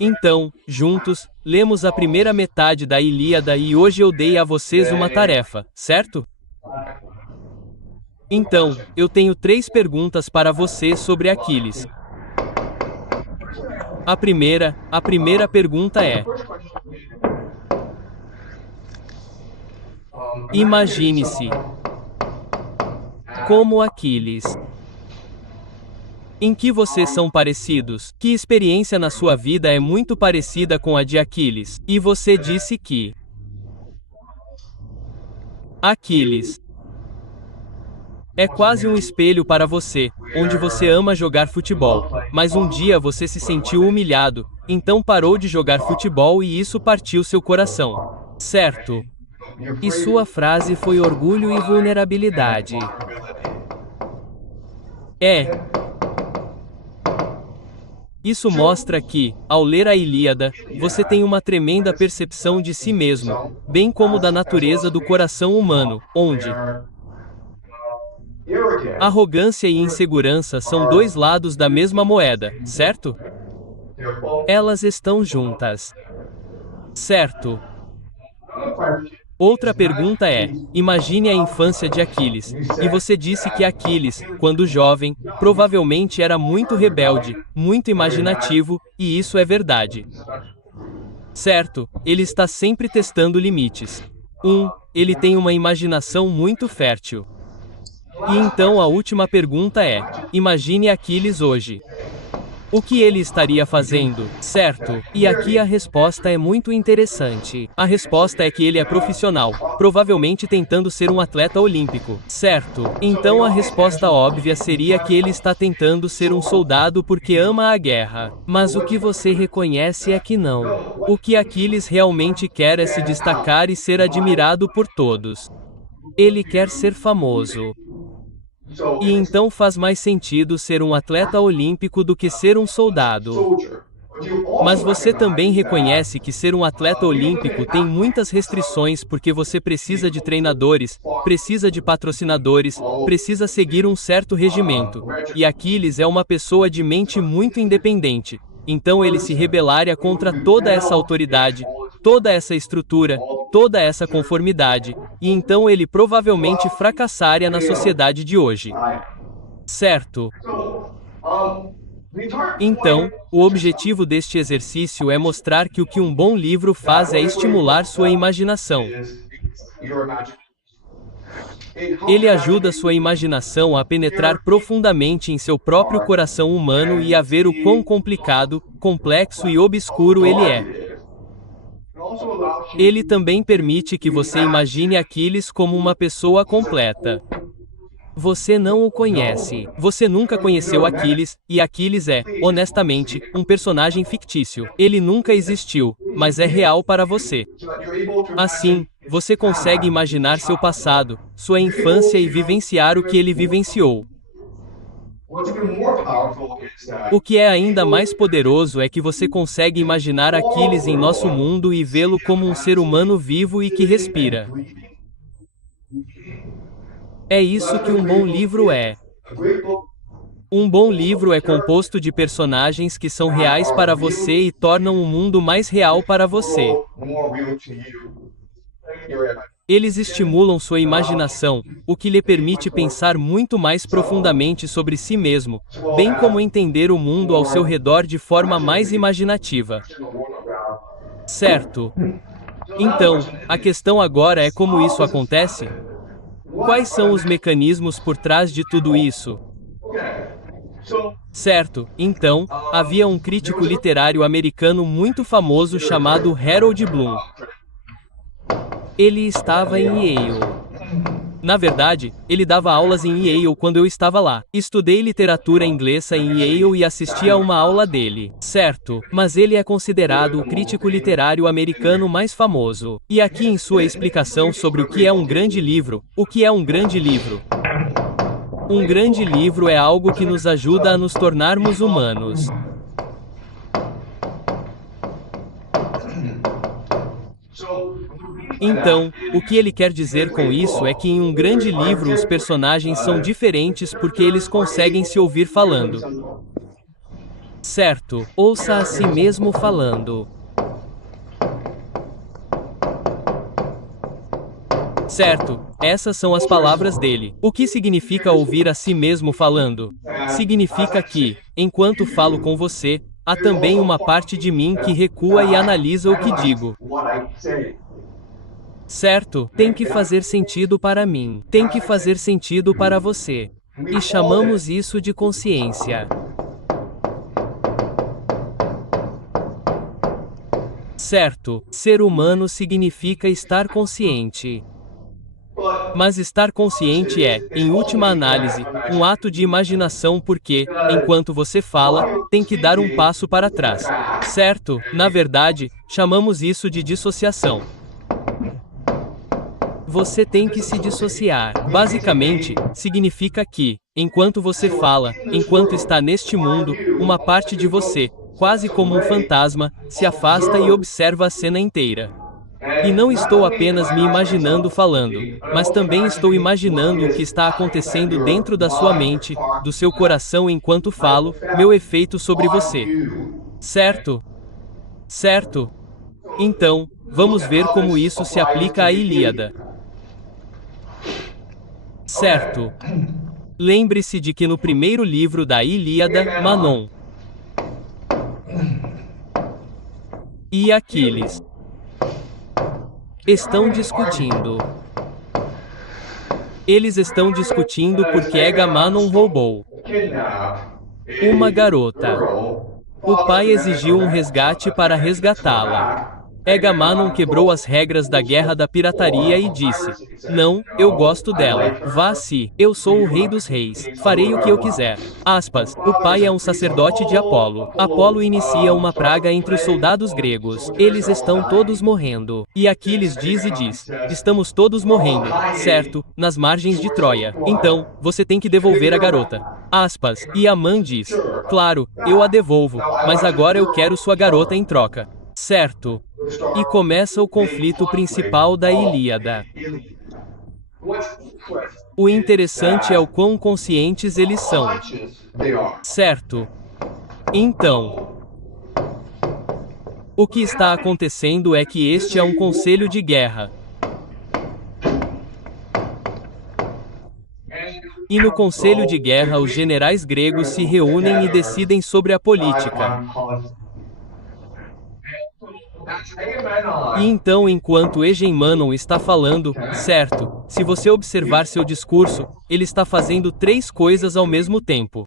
Então, juntos, lemos a primeira metade da Ilíada e hoje eu dei a vocês uma tarefa, certo? Então, eu tenho 3 perguntas para você sobre Aquiles. A primeira pergunta é: imagine-se como Aquiles. Em que vocês são parecidos? Que experiência na sua vida é muito parecida com a de Aquiles? E você disse que Aquiles é quase um espelho para você, onde você ama jogar futebol, mas um dia você se sentiu humilhado, então parou de jogar futebol e isso partiu seu coração. Certo? E sua frase foi orgulho e vulnerabilidade. Isso mostra que, ao ler a Ilíada, você tem uma tremenda percepção de si mesmo, bem como da natureza do coração humano, onde arrogância e insegurança são 2 lados da mesma moeda, certo? Elas estão juntas. Certo? Outra pergunta é: imagine a infância de Aquiles. E você disse que Aquiles, quando jovem, provavelmente era muito rebelde, muito imaginativo, e isso é verdade. Certo, ele está sempre testando limites. Ele tem uma imaginação muito fértil. E então a última pergunta é: imagine Aquiles hoje. O que ele estaria fazendo, certo? E aqui a resposta é muito interessante. A resposta é que ele é profissional, provavelmente tentando ser um atleta olímpico, certo? Então a resposta óbvia seria que ele está tentando ser um soldado porque ama a guerra. Mas o que você reconhece é que não. O que Aquiles realmente quer é se destacar e ser admirado por todos. Ele quer ser famoso. E então faz mais sentido ser um atleta olímpico do que ser um soldado. Mas você também reconhece que ser um atleta olímpico tem muitas restrições porque você precisa de treinadores, precisa de patrocinadores, precisa seguir um certo regimento. E Aquiles é uma pessoa de mente muito independente. Então ele se rebelaria contra toda essa autoridade, toda essa estrutura, toda essa conformidade, e então ele provavelmente fracassaria na sociedade de hoje. Certo? Então, o objetivo deste exercício é mostrar que o que um bom livro faz é estimular sua imaginação. Ele ajuda sua imaginação a penetrar profundamente em seu próprio coração humano e a ver o quão complicado, complexo e obscuro ele é. Ele também permite que você imagine Aquiles como uma pessoa completa. Você não o conhece. Você nunca conheceu Aquiles, e Aquiles é, honestamente, um personagem fictício. Ele nunca existiu, mas é real para você. Assim, você consegue imaginar seu passado, sua infância e vivenciar o que ele vivenciou. O que é ainda mais poderoso é que você consegue imaginar Aquiles em nosso mundo e vê-lo como um ser humano vivo e que respira. É isso que um bom livro é. Um bom livro é composto de personagens que são reais para você e tornam o mundo mais real para você. Eles estimulam sua imaginação, o que lhe permite pensar muito mais profundamente sobre si mesmo, bem como entender o mundo ao seu redor de forma mais imaginativa. Certo? Então, a questão agora é como isso acontece? Quais são os mecanismos por trás de tudo isso? Certo, então, havia um crítico literário americano muito famoso chamado Harold Bloom. Ele estava em Yale. Na verdade, ele dava aulas em Yale quando eu estava lá. Estudei literatura inglesa em Yale e assisti a uma aula dele. Certo, mas ele é considerado o crítico literário americano mais famoso. E aqui em sua explicação sobre o que é um grande livro, o que é um grande livro? Um grande livro é algo que nos ajuda a nos tornarmos humanos. Então, o que ele quer dizer com isso é que em um grande livro os personagens são diferentes porque eles conseguem se ouvir falando. Certo, ouça a si mesmo falando. Certo, essas são as palavras dele. O que significa ouvir a si mesmo falando? Significa que, enquanto falo com você, há também uma parte de mim que recua e analisa o que digo. Certo, tem que fazer sentido para mim. Tem que fazer sentido para você. E chamamos isso de consciência. Certo, ser humano significa estar consciente. Mas estar consciente é, em última análise, um ato de imaginação porque, enquanto você fala, tem que dar um passo para trás. Certo, na verdade, chamamos isso de dissociação. Você tem que se dissociar. Basicamente, significa que, enquanto você fala, enquanto está neste mundo, uma parte de você, quase como um fantasma, se afasta e observa a cena inteira. E não estou apenas me imaginando falando, mas também estou imaginando o que está acontecendo dentro da sua mente, do seu coração enquanto falo, meu efeito sobre você. Certo? Certo? Então, vamos ver como isso se aplica à Ilíada. Certo. Lembre-se de que no primeiro livro da Ilíada, Manon e Aquiles estão discutindo. Eles estão discutindo porque Agamenon roubou uma garota. O pai exigiu um resgate para resgatá-la. Agamenon quebrou as regras da guerra da pirataria e disse: "Não, eu gosto dela. Vá-se, eu sou o rei dos reis. Farei o que eu quiser." Aspas. O pai é um sacerdote de Apolo. Apolo inicia uma praga entre os soldados gregos. Eles estão todos morrendo. E Aquiles diz: "Estamos todos morrendo, certo, nas margens de Troia. Então, você tem que devolver a garota." Aspas. E Amã diz: "Claro, eu a devolvo, mas agora eu quero sua garota em troca." Certo. E começa o conflito principal da Ilíada. O interessante é o quão conscientes eles são. Certo. Então, o que está acontecendo é que este é um conselho de guerra. E no conselho de guerra os generais gregos se reúnem e decidem sobre a política. E então, enquanto Agamenon está falando, certo, se você observar seu discurso, ele está fazendo 3 coisas ao mesmo tempo.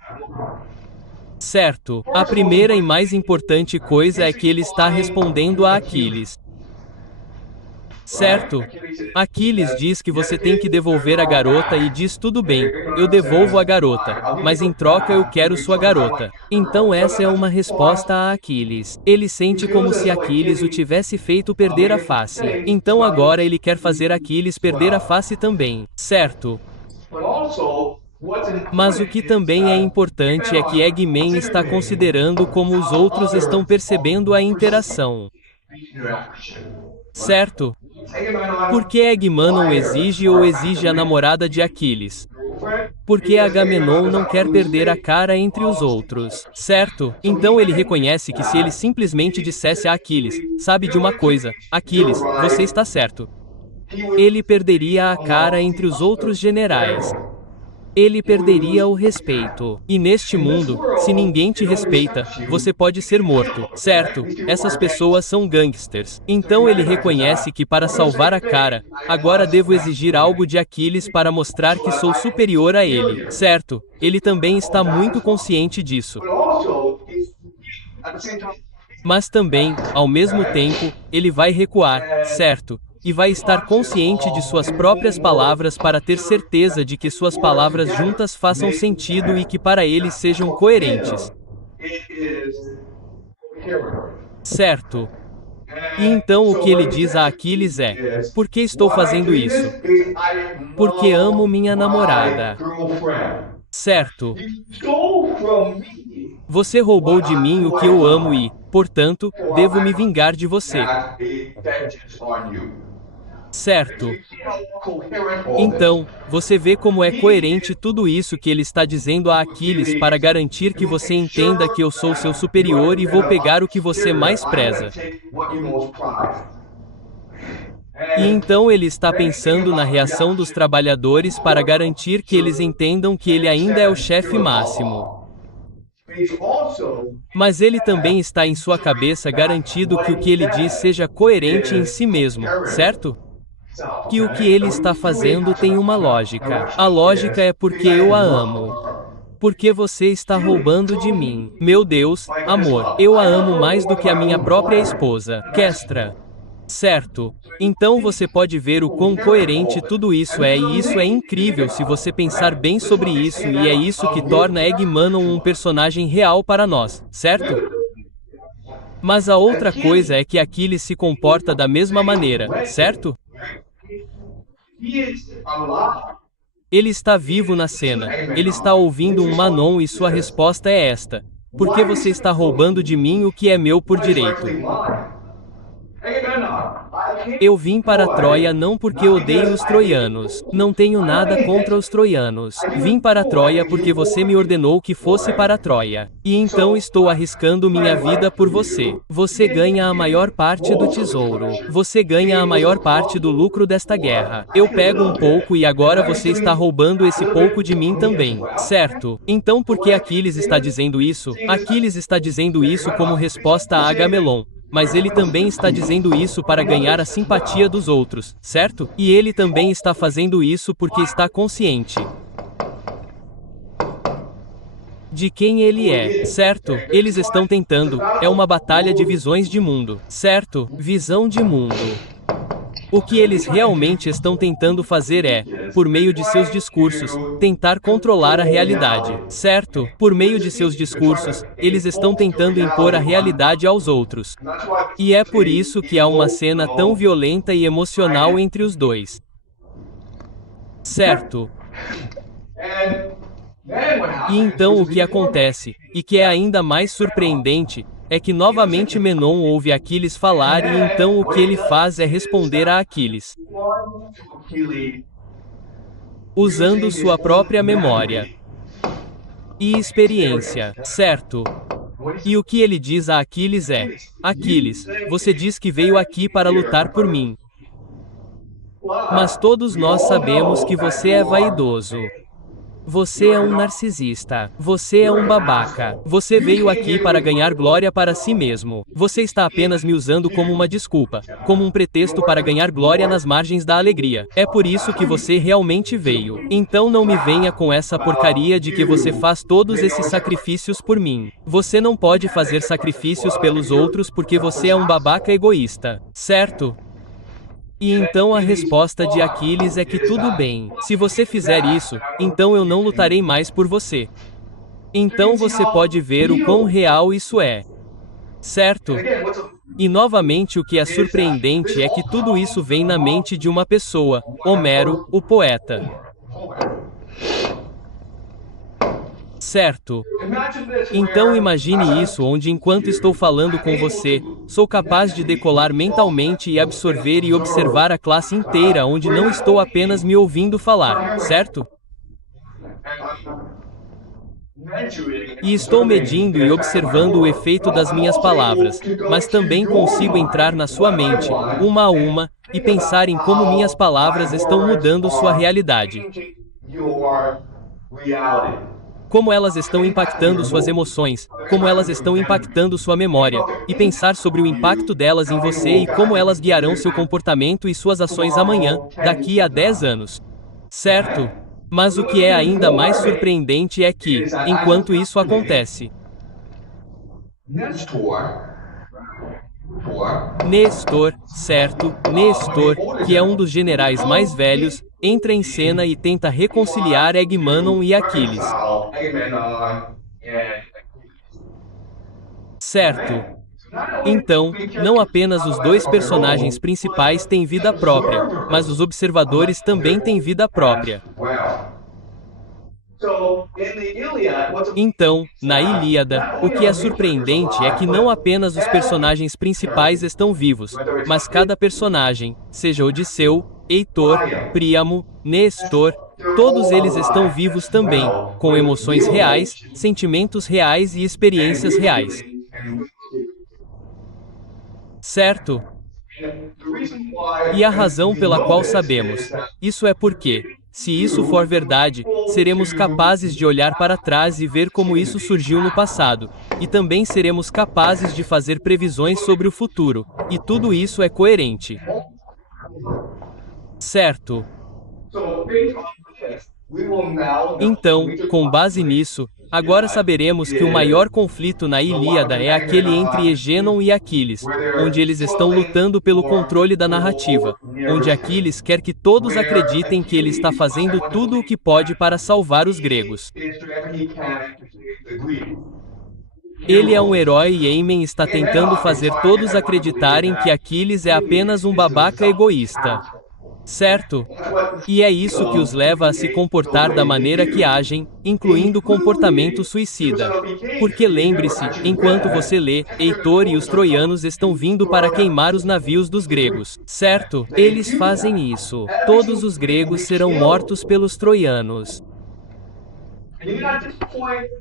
Certo, a primeira e mais importante coisa é que ele está respondendo a Aquiles. Certo? Aquiles diz que você tem que devolver a garota e diz: "Tudo bem, eu devolvo a garota, mas em troca eu quero sua garota." Então essa é uma resposta a Aquiles. Ele sente como se Aquiles o tivesse feito perder a face. Então agora ele quer fazer Aquiles perder a face também. Certo? Mas o que também é importante é que Eggman está considerando como os outros estão percebendo a interação. Certo? Por que Agamenon exige ou exige a namorada de Aquiles? Porque Agamenon não quer perder a cara entre os outros, certo? Então ele reconhece que se ele simplesmente dissesse a Aquiles: "Sabe de uma coisa, Aquiles, você está certo." Ele perderia a cara entre os outros generais. Ele perderia o respeito. E neste mundo, se ninguém te respeita, você pode ser morto, certo? Essas pessoas são gangsters. Então ele reconhece que para salvar a cara, agora devo exigir algo de Aquiles para mostrar que sou superior a ele, certo? Ele também está muito consciente disso. Mas também, ao mesmo tempo, ele vai recuar, certo? E vai estar consciente de suas próprias palavras para ter certeza de que suas palavras juntas façam sentido e que para ele sejam coerentes. Certo? E então o que ele diz a Aquiles é: "Por que estou fazendo isso? Porque amo minha namorada." Certo? Você roubou de mim o que eu amo e, portanto, devo me vingar de você. Certo. Então, você vê como é coerente tudo isso que ele está dizendo a Aquiles para garantir que você entenda que eu sou seu superior e vou pegar o que você mais preza. E então ele está pensando na reação dos trabalhadores para garantir que eles entendam que ele ainda é o chefe máximo. Mas ele também está em sua cabeça garantido que o que ele diz seja coerente em si mesmo, certo? Que o que ele está fazendo tem uma lógica. A lógica é porque eu a amo. Porque você está roubando de mim. Meu Deus, amor, eu a amo mais do que a minha própria esposa, Kestra. Certo. Então você pode ver o quão coerente tudo isso é, e isso é incrível se você pensar bem sobre isso, e é isso que torna Eggmanon um personagem real para nós, certo? Mas a outra coisa é que Aquiles se comporta da mesma maneira, certo? Ele está vivo na cena, ele está ouvindo um Manon e sua resposta é esta: por que você está roubando de mim o que é meu por direito? Eu vim para Troia não porque odeio os troianos. Não tenho nada contra os troianos. Vim para Troia porque você me ordenou que fosse para Troia. E então estou arriscando minha vida por você. Você ganha a maior parte do tesouro. Você ganha a maior parte do lucro desta guerra. Eu pego um pouco e agora você está roubando esse pouco de mim também. Certo? Então por que Aquiles está dizendo isso? Aquiles está dizendo isso como resposta a Agamemnon. Mas ele também está dizendo isso para ganhar a simpatia dos outros, certo? E ele também está fazendo isso porque está consciente de quem ele é, certo? Eles estão tentando, é uma batalha de visões de mundo, certo? Visão de mundo. O que eles realmente estão tentando fazer é, por meio de seus discursos, tentar controlar a realidade, certo? Por meio de seus discursos, eles estão tentando impor a realidade aos outros. E é por isso que há uma cena tão violenta e emocional entre os dois. Certo? E então o que acontece, e que é ainda mais surpreendente, é que novamente Menon ouve Aquiles falar e então o que ele faz é responder a Aquiles, usando sua própria memória e experiência, certo? E o que ele diz a Aquiles é: Aquiles, você diz que veio aqui para lutar por mim. Mas todos nós sabemos que você é vaidoso. Você é um narcisista. Você é um babaca. Você veio aqui para ganhar glória para si mesmo. Você está apenas me usando como uma desculpa, como um pretexto para ganhar glória nas margens da alegria. É por isso que você realmente veio. Então não me venha com essa porcaria de que você faz todos esses sacrifícios por mim. Você não pode fazer sacrifícios pelos outros porque você é um babaca egoísta, certo? E então a resposta de Aquiles é que tudo bem, se você fizer isso, então eu não lutarei mais por você. Então você pode ver o quão real isso é. Certo? E novamente o que é surpreendente é que tudo isso vem na mente de uma pessoa, Homero, o poeta. Certo? Então imagine isso onde enquanto estou falando com você, sou capaz de decolar mentalmente e absorver e observar a classe inteira onde não estou apenas me ouvindo falar, certo? E estou medindo e observando o efeito das minhas palavras, mas também consigo entrar na sua mente, uma a uma, e pensar em como minhas palavras estão mudando sua realidade. Como elas estão impactando suas emoções, como elas estão impactando sua memória, e pensar sobre o impacto delas em você e como elas guiarão seu comportamento e suas ações amanhã, daqui a 10 anos. Certo? Mas o que é ainda mais surpreendente é que, enquanto isso acontece, Nestor, certo, Nestor, que é um dos generais mais velhos, entra em cena e tenta reconciliar Eggmanon e Aquiles. Certo. Então, não apenas os dois personagens principais têm vida própria, mas os observadores também têm vida própria. Então, na Ilíada, o que é surpreendente é que não apenas os personagens principais estão vivos, mas cada personagem, seja Odisseu, Heitor, Príamo, Nestor, todos eles estão vivos também, com emoções reais, sentimentos reais e experiências reais. Certo? E a razão pela qual sabemos isso é porque, se isso for verdade, seremos capazes de olhar para trás e ver como isso surgiu no passado, e também seremos capazes de fazer previsões sobre o futuro, e tudo isso é coerente. Certo? Então, com base nisso, agora saberemos que o maior conflito na Ilíada é aquele entre Egênon e Aquiles, onde eles estão lutando pelo controle da narrativa, onde Aquiles quer que todos acreditem que ele está fazendo tudo o que pode para salvar os gregos. Ele é um herói e Eimon está tentando fazer todos acreditarem que Aquiles é apenas um babaca egoísta. Certo? E é isso que os leva a se comportar da maneira que agem, incluindo comportamento suicida. Porque lembre-se, enquanto você lê, Heitor e os troianos estão vindo para queimar os navios dos gregos. Certo? Eles fazem isso. Todos os gregos serão mortos pelos troianos.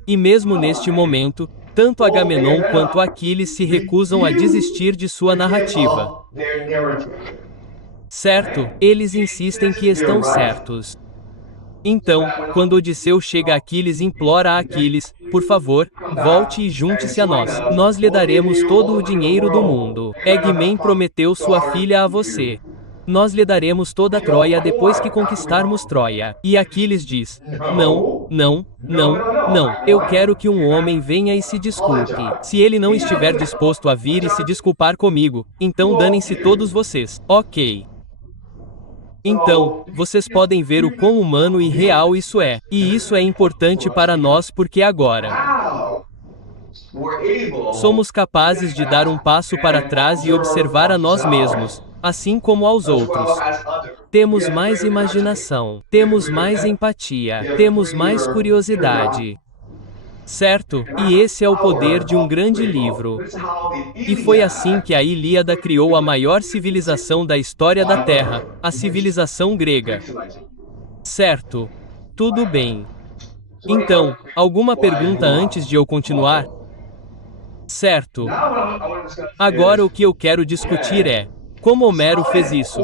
E mesmo neste momento, tanto Agamenon quanto Aquiles se recusam a desistir de sua narrativa. Certo, eles insistem que estão certos. Então, quando Odisseu chega a Aquiles e implora a Aquiles, por favor, volte e junte-se a nós. Nós lhe daremos todo o dinheiro do mundo. Egemem prometeu sua filha a você. Nós lhe daremos toda a Troia depois que conquistarmos Troia. E Aquiles diz, não, não, não, não. Eu quero que um homem venha e se desculpe. Se ele não estiver disposto a vir e se desculpar comigo, então danem-se todos vocês. Ok. Então, vocês podem ver o quão humano e real isso é. E isso é importante para nós porque agora somos capazes de dar um passo para trás e observar a nós mesmos, assim como aos outros. Temos mais imaginação, temos mais empatia, temos mais curiosidade. Certo? E esse é o poder de um grande livro. E foi assim que a Ilíada criou a maior civilização da história da Terra, a civilização grega. Certo? Tudo bem. Então, alguma pergunta antes de eu continuar? Certo. Agora o que eu quero discutir é, como Homero fez isso?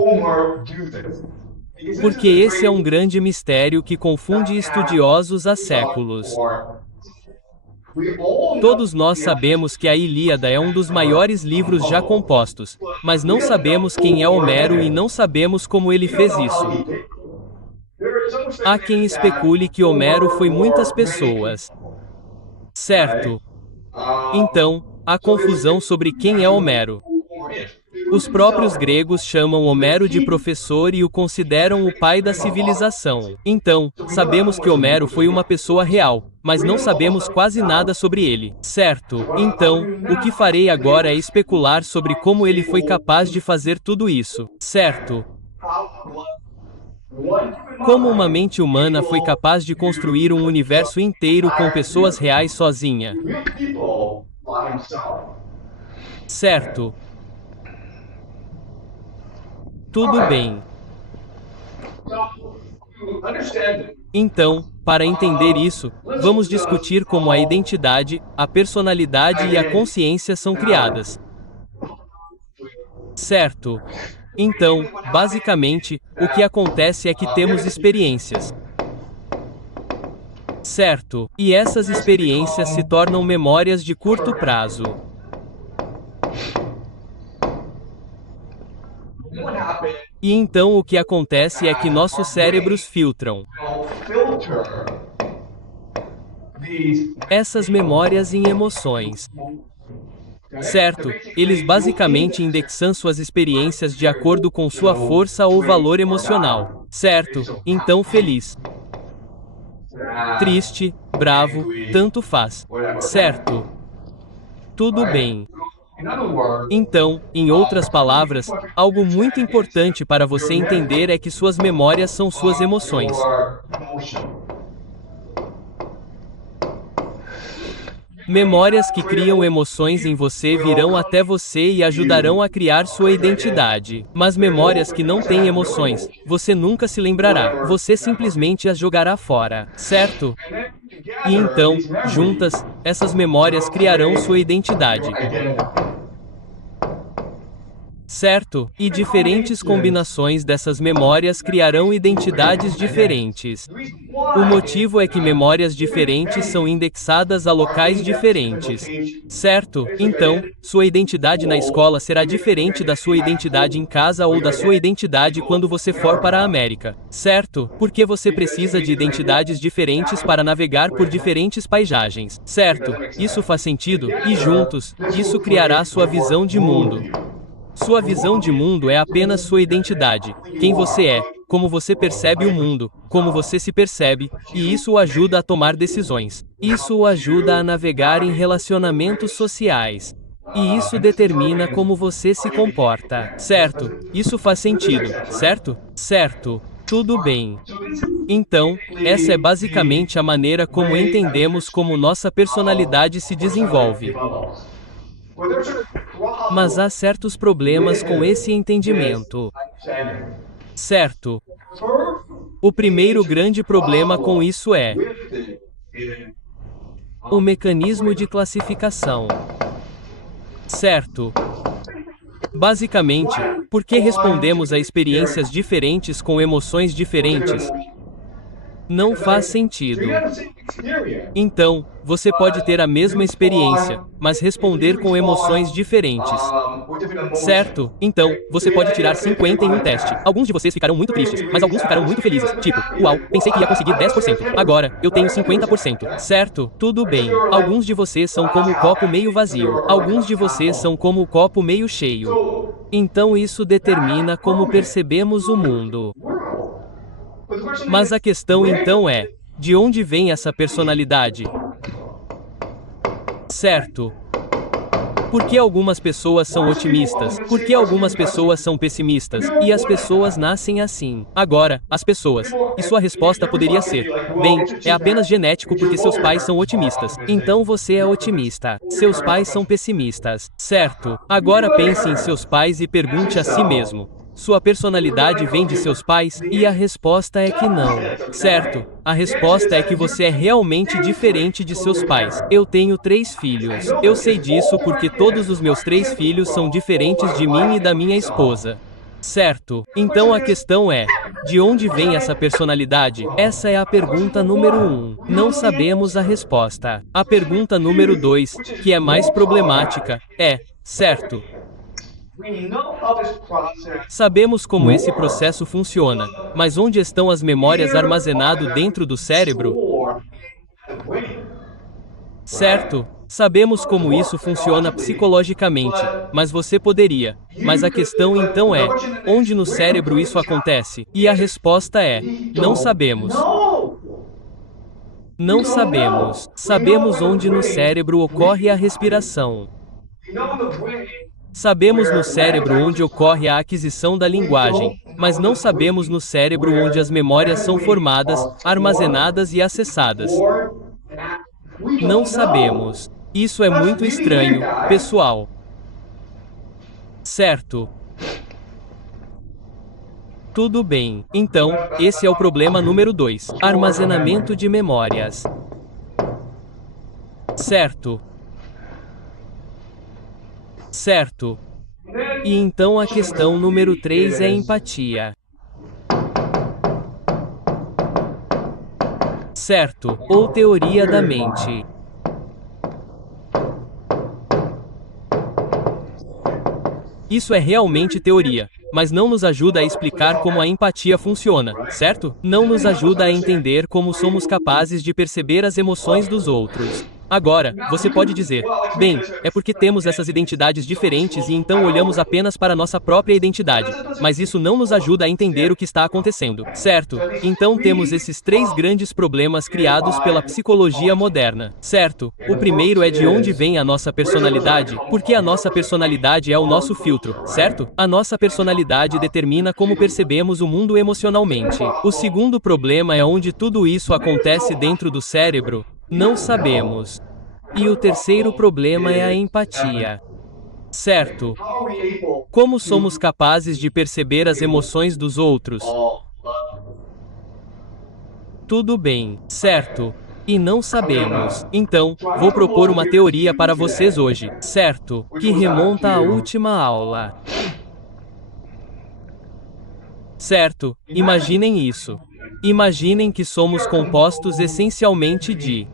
Porque esse é um grande mistério que confunde estudiosos há séculos. Todos nós sabemos que a Ilíada é um dos maiores livros já compostos, mas não sabemos quem é Homero e não sabemos como ele fez isso. Há quem especule que Homero foi muitas pessoas. Certo? Então, há confusão sobre quem é Homero. Os próprios gregos chamam Homero de professor e o consideram o pai da civilização. Então, sabemos que Homero foi uma pessoa real, mas não sabemos quase nada sobre ele. Certo? Então, o que farei agora é especular sobre como ele foi capaz de fazer tudo isso. Certo? Como uma mente humana foi capaz de construir um universo inteiro com pessoas reais sozinha. Certo? Tudo bem. Então, para entender isso, vamos discutir como a identidade, a personalidade e a consciência são criadas. Certo? Então, basicamente, o que acontece é que temos experiências. Certo? E essas experiências se tornam memórias de curto prazo. E então o que acontece é que nossos cérebros filtram essas memórias em emoções. Certo? Eles basicamente indexam suas experiências de acordo com sua força ou valor emocional. Certo? Então feliz, triste, bravo, tanto faz. Certo? Tudo bem. Então, em outras palavras, algo muito importante para você entender é que suas memórias são suas emoções. Memórias que criam emoções em você virão até você e ajudarão a criar sua identidade. Mas memórias que não têm emoções, você nunca se lembrará. Você simplesmente as jogará fora, certo? E então, juntas, essas memórias criarão sua identidade. Certo? E diferentes combinações dessas memórias criarão identidades diferentes. O motivo é que memórias diferentes são indexadas a locais diferentes. Certo? Então, sua identidade na escola será diferente da sua identidade em casa ou da sua identidade quando você for para a América. Certo? Porque você precisa de identidades diferentes para navegar por diferentes paisagens. Certo? Isso faz sentido? E juntos, isso criará sua visão de mundo. Sua visão de mundo é apenas sua identidade, quem você é, como você percebe o mundo, como você se percebe, e isso o ajuda a tomar decisões. Isso o ajuda a navegar em relacionamentos sociais. E isso determina como você se comporta. Certo? Isso faz sentido, certo? Certo. Tudo bem. Então, essa é basicamente a maneira como entendemos como nossa personalidade se desenvolve. Mas há certos problemas com esse entendimento. Certo? O primeiro grande problema com isso é o mecanismo de classificação. Certo? Basicamente, porque respondemos a experiências diferentes com emoções diferentes, não faz sentido. Então, você pode ter a mesma experiência, mas responder com emoções diferentes. Certo? Então, você pode tirar 50 em um teste. Alguns de vocês ficarão muito tristes, mas alguns ficarão muito felizes. Tipo, uau, pensei que ia conseguir 10%. Agora, eu tenho 50%. Certo? Tudo bem. Alguns de vocês são como o copo meio vazio. Alguns de vocês são como o copo meio cheio. Então isso determina como percebemos o mundo. Mas a questão então é, de onde vem essa personalidade? Certo? Por que algumas pessoas são otimistas? Por que algumas pessoas são pessimistas? E as pessoas nascem assim. Agora, as pessoas. E sua resposta poderia ser: bem, é apenas genético porque seus pais são otimistas. Então você é otimista. Seus pais são pessimistas. Certo? Agora pense em seus pais e pergunte a si mesmo: sua personalidade vem de seus pais? E a resposta é que não. Certo? A resposta é que você é realmente diferente de seus pais. Eu tenho 3 filhos. Eu sei disso porque todos os meus 3 filhos são diferentes de mim e da minha esposa. Certo? Então a questão é: de onde vem essa personalidade? Essa é a pergunta número 1. Não sabemos a resposta. A pergunta número 2, que é mais problemática, é: certo? Sabemos como esse processo funciona, mas onde estão as memórias armazenadas dentro do cérebro? Certo? Sabemos como isso funciona psicologicamente, mas você poderia. Mas a questão então é: onde no cérebro isso acontece? E a resposta é: não sabemos. Não sabemos. Sabemos onde no cérebro ocorre a respiração. Sabemos no cérebro onde ocorre a aquisição da linguagem, mas não sabemos no cérebro onde as memórias são formadas, armazenadas e acessadas. Não sabemos. Isso é muito estranho, pessoal. Certo? Tudo bem. Então, esse é o problema número 2. Armazenamento de memórias. Certo? Certo. E então a questão número 3 é empatia. Certo, ou teoria da mente. Isso é realmente teoria, mas não nos ajuda a explicar como a empatia funciona, certo? Não nos ajuda a entender como somos capazes de perceber as emoções dos outros. Agora, você pode dizer: bem, é porque temos essas identidades diferentes e então olhamos apenas para nossa própria identidade. Mas isso não nos ajuda a entender o que está acontecendo, certo? Então temos esses 3 grandes problemas criados pela psicologia moderna, certo? O primeiro é de onde vem a nossa personalidade, porque a nossa personalidade é o nosso filtro, certo? A nossa personalidade determina como percebemos o mundo emocionalmente. O segundo problema é onde tudo isso acontece dentro do cérebro. Não sabemos. E o terceiro problema é a empatia. Certo. Como somos capazes de perceber as emoções dos outros? Tudo bem, certo? E não sabemos. Então, vou propor uma teoria para vocês hoje, certo? Que remonta à última aula. Certo, imaginem isso. Imaginem que somos compostos essencialmente de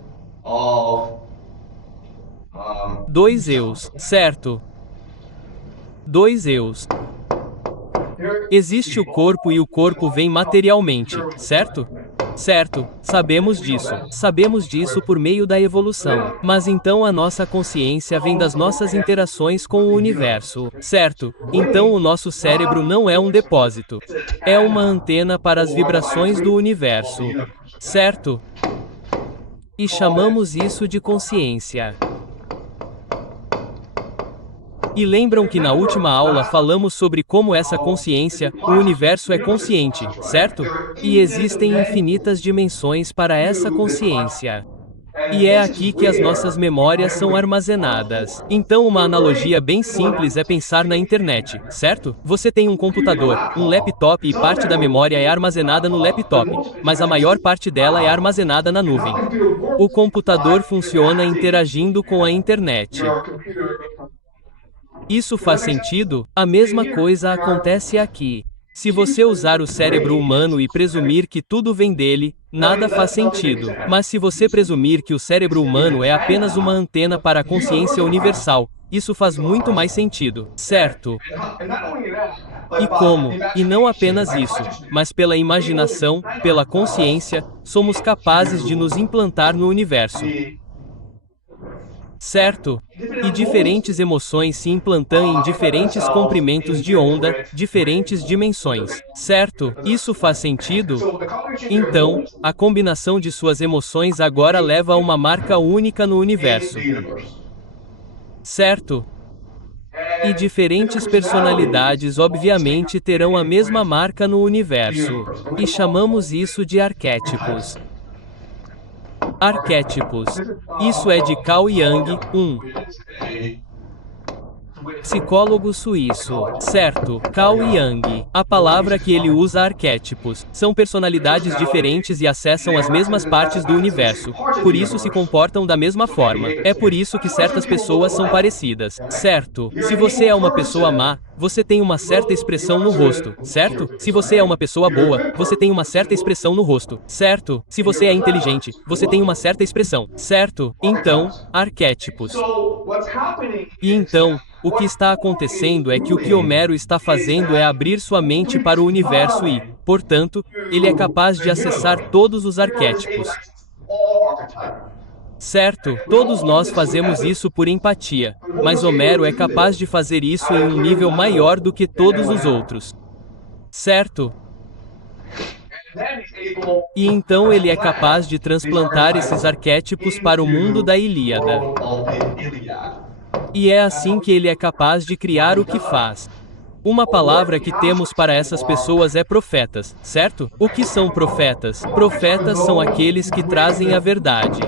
dois eus, certo? Dois eus. Existe o corpo e o corpo vem materialmente, certo? Certo, sabemos disso. Sabemos disso por meio da evolução. Mas então a nossa consciência vem das nossas interações com o universo, certo? Então o nosso cérebro não é um depósito. É uma antena para as vibrações do universo, certo? E chamamos isso de consciência. E lembram que na última aula falamos sobre como essa consciência, o universo é consciente, certo? E existem infinitas dimensões para essa consciência. E é aqui que as nossas memórias são armazenadas. Então uma analogia bem simples é pensar na internet, certo? Você tem um computador, um laptop e parte da memória é armazenada no laptop, mas a maior parte dela é armazenada na nuvem. O computador funciona interagindo com a internet. Isso faz sentido? A mesma coisa acontece aqui. Se você usar o cérebro humano e presumir que tudo vem dele, nada faz sentido. Mas se você presumir que o cérebro humano é apenas uma antena para a consciência universal, isso faz muito mais sentido, certo? E como? E não apenas isso, mas pela imaginação, pela consciência, somos capazes de nos implantar no universo. Certo? E diferentes emoções se implantam em diferentes comprimentos de onda, diferentes dimensões. Certo? Isso faz sentido? Então, a combinação de suas emoções agora leva a uma marca única no universo. Certo? E diferentes personalidades obviamente terão a mesma marca no universo. E chamamos isso de arquétipos. Arquétipos. Isso é de Carl Jung, psicólogo suíço. Certo, Carl Jung. A palavra que ele usa arquétipos. São personalidades diferentes e acessam as mesmas partes do universo. Por isso se comportam da mesma forma. É por isso que certas pessoas são parecidas. Certo? Se você é uma pessoa má, você tem uma certa expressão no rosto, certo? Se você é uma pessoa boa, você tem uma certa expressão no rosto, certo? Se você é inteligente, você tem uma certa expressão, certo? Então, arquétipos. E então, o que está acontecendo é que o que Homero está fazendo é abrir sua mente para o universo e, portanto, ele é capaz de acessar todos os arquétipos. Certo, todos nós fazemos isso por empatia, mas Homero é capaz de fazer isso em um nível maior do que todos os outros. Certo? E então ele é capaz de transplantar esses arquétipos para o mundo da Ilíada. E é assim que ele é capaz de criar o que faz. Uma palavra que temos para essas pessoas é profetas, certo? O que são profetas? Profetas são aqueles que trazem a verdade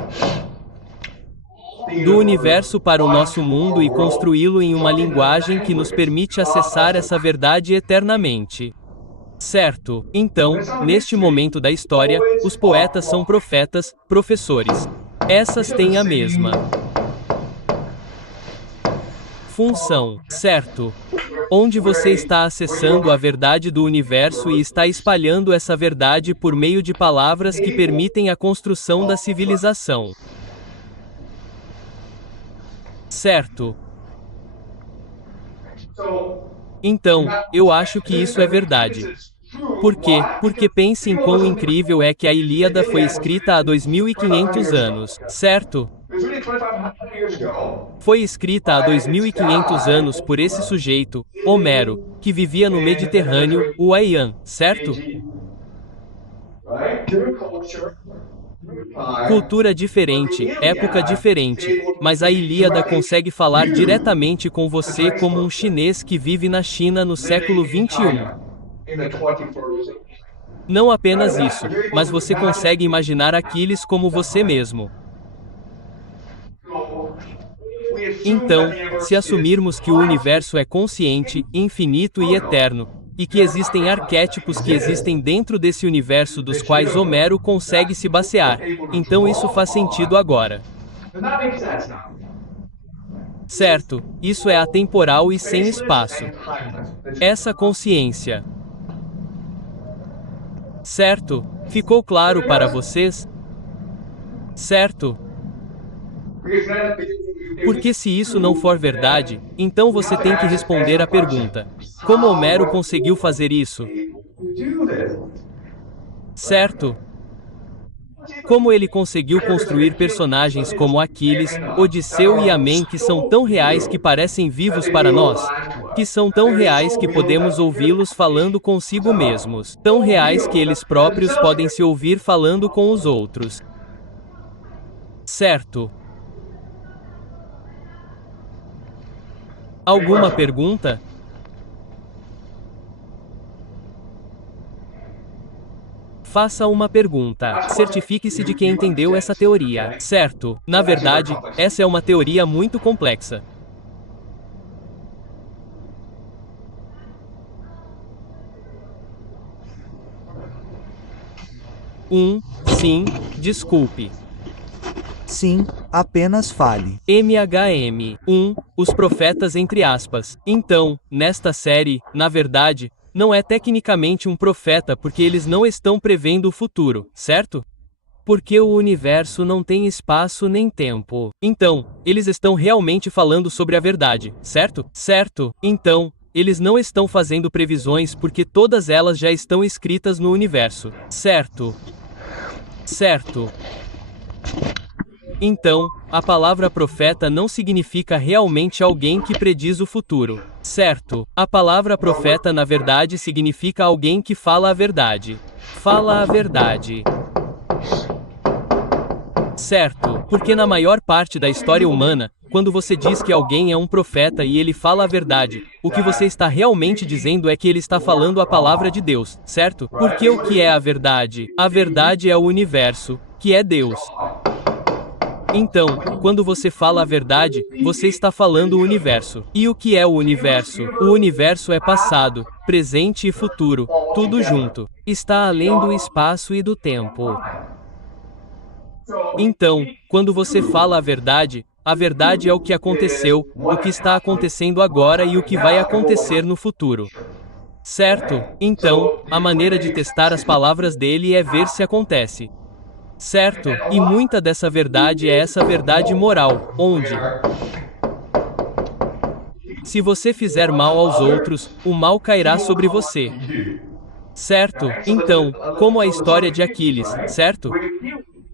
do universo para o nosso mundo e construí-lo em uma linguagem que nos permite acessar essa verdade eternamente. Certo? Então, neste momento da história, os poetas são profetas, professores. Essas têm a mesma função, certo? Onde você está acessando a verdade do universo e está espalhando essa verdade por meio de palavras que permitem a construção da civilização. Certo? Então, eu acho que isso é verdade. Por quê? Porque pense em quão incrível é que a Ilíada foi escrita há 2500 anos, certo? Foi escrita há 2500 anos por esse sujeito, Homero, que vivia no Mediterrâneo, o Haiyan, certo? Cultura diferente, época diferente, mas a Ilíada consegue falar diretamente com você como um chinês que vive na China no século 21. Não apenas isso, mas você consegue imaginar Aquiles como você mesmo. Então, se assumirmos que o universo é consciente, infinito e eterno, e que existem arquétipos que existem dentro desse universo dos quais Homero consegue se basear, então isso faz sentido agora. Certo, isso é atemporal e sem espaço. Essa consciência. Certo, ficou claro para vocês? Certo. Porque se isso não for verdade, então você tem que responder à pergunta: como Homero conseguiu fazer isso? Certo. Como ele conseguiu construir personagens como Aquiles, Odisseu e Amém que são tão reais que parecem vivos para nós? Que são tão reais que podemos ouvi-los falando consigo mesmos, tão reais que eles próprios podem se ouvir falando com os outros. Certo. Alguma pergunta? Faça uma pergunta. Certifique-se de que entendeu essa teoria. Certo. Na verdade, essa é uma teoria muito complexa. Sim, desculpe. Sim, apenas fale. MHM. Os profetas entre aspas. Então, nesta série, na verdade, não é tecnicamente um profeta porque eles não estão prevendo o futuro, certo? Porque o universo não tem espaço nem tempo. Então, eles estão realmente falando sobre a verdade, certo? Certo. Então, eles não estão fazendo previsões porque todas elas já estão escritas no universo. Certo. Certo. Então, a palavra profeta não significa realmente alguém que prediz o futuro. Certo. A palavra profeta na verdade significa alguém que fala a verdade. Fala a verdade. Certo. Porque na maior parte da história humana, quando você diz que alguém é um profeta e ele fala a verdade, o que você está realmente dizendo é que ele está falando a palavra de Deus, certo? Porque o que é a verdade? A verdade é o universo, que é Deus. Então, quando você fala a verdade, você está falando o universo. E o que é o universo? O universo é passado, presente e futuro, tudo junto. Está além do espaço e do tempo. Então, quando você fala a verdade é o que aconteceu, o que está acontecendo agora e o que vai acontecer no futuro. Certo? Então, a maneira de testar as palavras dele é ver se acontece. Certo, e muita dessa verdade é essa verdade moral, onde se você fizer mal aos outros, o mal cairá sobre você. Certo? Então, como a história de Aquiles, certo?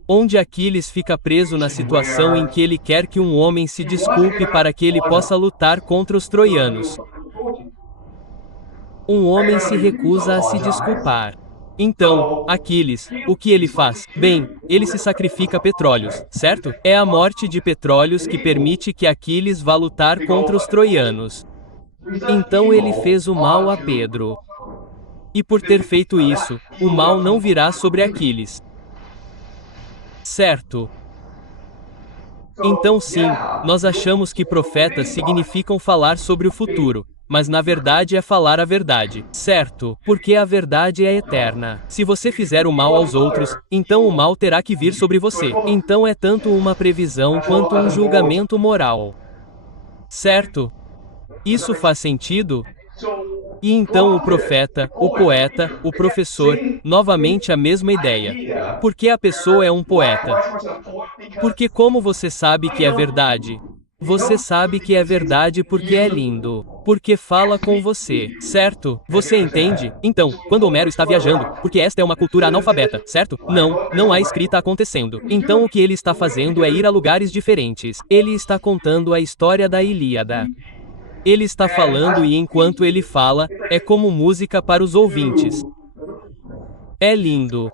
Onde Aquiles fica preso na situação em que ele quer que um homem se desculpe para que ele possa lutar contra os troianos. Um homem se recusa a se desculpar. Então, Aquiles, o que ele faz? Bem, ele se sacrifica a Petróleos, certo? É a morte de Petróleos que permite que Aquiles vá lutar contra os troianos. Então ele fez o mal a Pedro. E por ter feito isso, o mal não virá sobre Aquiles. Certo? Então sim, nós achamos que profetas significam falar sobre o futuro. Mas na verdade é falar a verdade, certo? Porque a verdade é eterna. Se você fizer o mal aos outros, então o mal terá que vir sobre você. Então é tanto uma previsão quanto um julgamento moral. Certo? Isso faz sentido? E então o profeta, o poeta, o professor, novamente a mesma ideia. Porque a pessoa é um poeta? Porque como você sabe que é verdade? Você sabe que é verdade porque é lindo. Porque fala com você, certo? Você entende? Então, quando Homero está viajando, porque esta é uma cultura analfabeta, certo? Não há escrita acontecendo. Então o que ele está fazendo é ir a lugares diferentes. Ele está contando a história da Ilíada. Ele está falando e enquanto ele fala, é como música para os ouvintes. É lindo.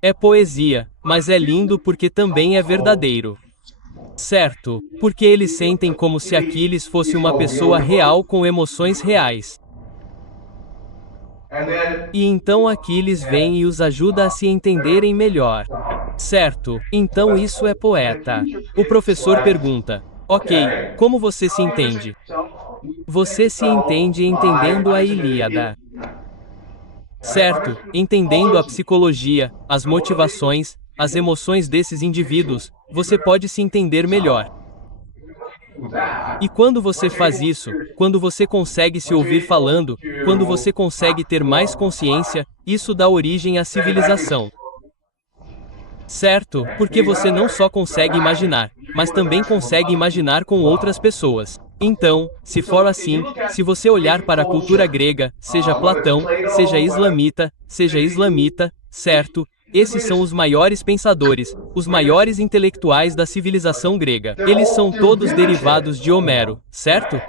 É poesia, mas é lindo porque também é verdadeiro. Certo, porque eles sentem como se Aquiles fosse uma pessoa real com emoções reais. E então Aquiles vem e os ajuda a se entenderem melhor. Certo, então isso é poeta. O professor pergunta: Ok, como você se entende? Você se entende entendendo a Ilíada. Certo, entendendo a psicologia, as motivações, as emoções desses indivíduos, você pode se entender melhor. E quando você faz isso, quando você consegue se ouvir falando, quando você consegue ter mais consciência, isso dá origem à civilização. Certo, porque você não só consegue imaginar, mas também consegue imaginar com outras pessoas. Então, se for assim, se você olhar para a cultura grega, seja Platão, seja islamita, certo? Esses são os maiores pensadores, os maiores intelectuais da civilização grega. Eles são todos derivados de Homero, certo?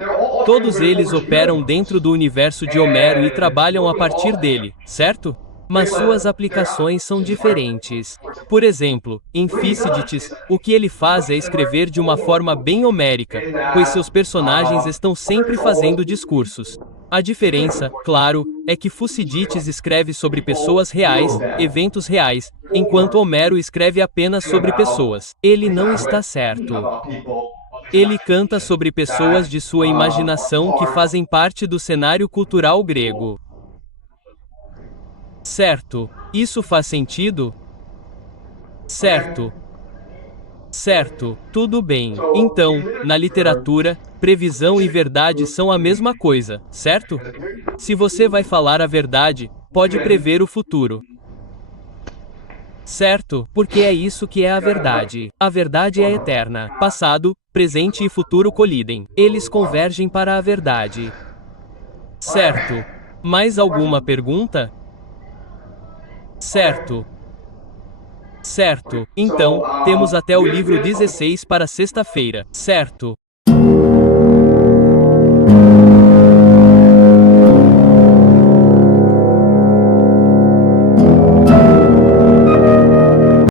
Todos eles operam dentro do universo de Homero e trabalham a partir dele, certo? Mas suas aplicações são diferentes. Por exemplo, em Thucídides, o que ele faz é escrever de uma forma bem homérica, pois seus personagens estão sempre fazendo discursos. A diferença, claro, é que Thucídides escreve sobre pessoas reais, eventos reais, enquanto Homero escreve apenas sobre pessoas. Ele não está certo. Ele canta sobre pessoas de sua imaginação que fazem parte do cenário cultural grego. Certo. Isso faz sentido? Certo. Certo, tudo bem. Então, na literatura, previsão e verdade são a mesma coisa, certo? Se você vai falar a verdade, pode prever o futuro. Certo, porque é isso que é a verdade. A verdade é eterna. Passado, presente e futuro colidem. Eles convergem para a verdade. Certo. Mais alguma pergunta? Certo. Certo. Então, temos até o livro 16 para sexta-feira. Certo.